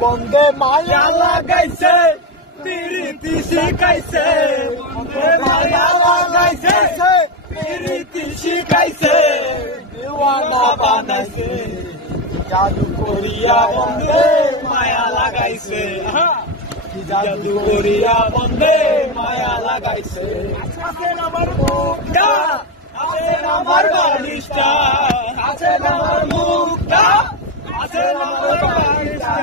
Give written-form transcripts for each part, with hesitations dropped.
বন্দে মায়া লাগাইছে প্রীতি শিখাইছে বন্দে মায়া লাগাইছে প্রীতি শিখাইছে দিওয়ানা বানাইছে জাদু করিয়া বন্দে মায়া লাগাইছে জাদু করিয়া বন্দে মায়া লাগাইছে আছেন আমার মুখটা আছেন আমার বালিশটা আছেন আমার মুখটা আছেন আমার বালিশটা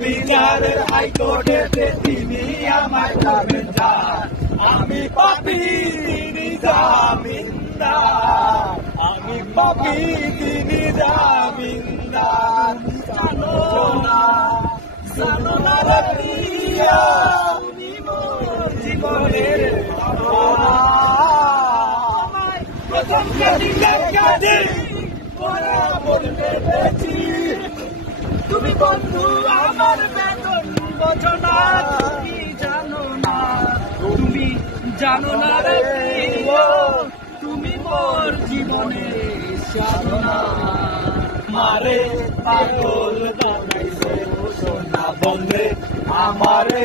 বিচারের হাইকোর্টে তিনি আমায় যাবেন যান আমি পাপী তিনি জামিনদার আমি পাপী তিনি জামিনদার জানো না রে প্রিয়া তুমি মোর জীবনের প্রথম কাটি পরা বলবে বেশি তুমি বন্ধু আমার বেতন বোঝো না তুমি জানো না রে প্রিয় তুমি মোর জীবনের সাধনা মারে পাগল বানাইছে সোনা বন্দে আমারে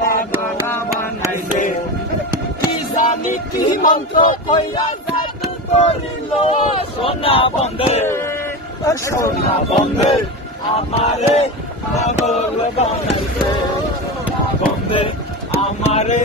পাগল বানাইছে কি জানি কি মন্ত্র কইয়া জাদু করিল সোনা বন্দে আমারে পাগল বানাইছে সোনা বন্দে আমারে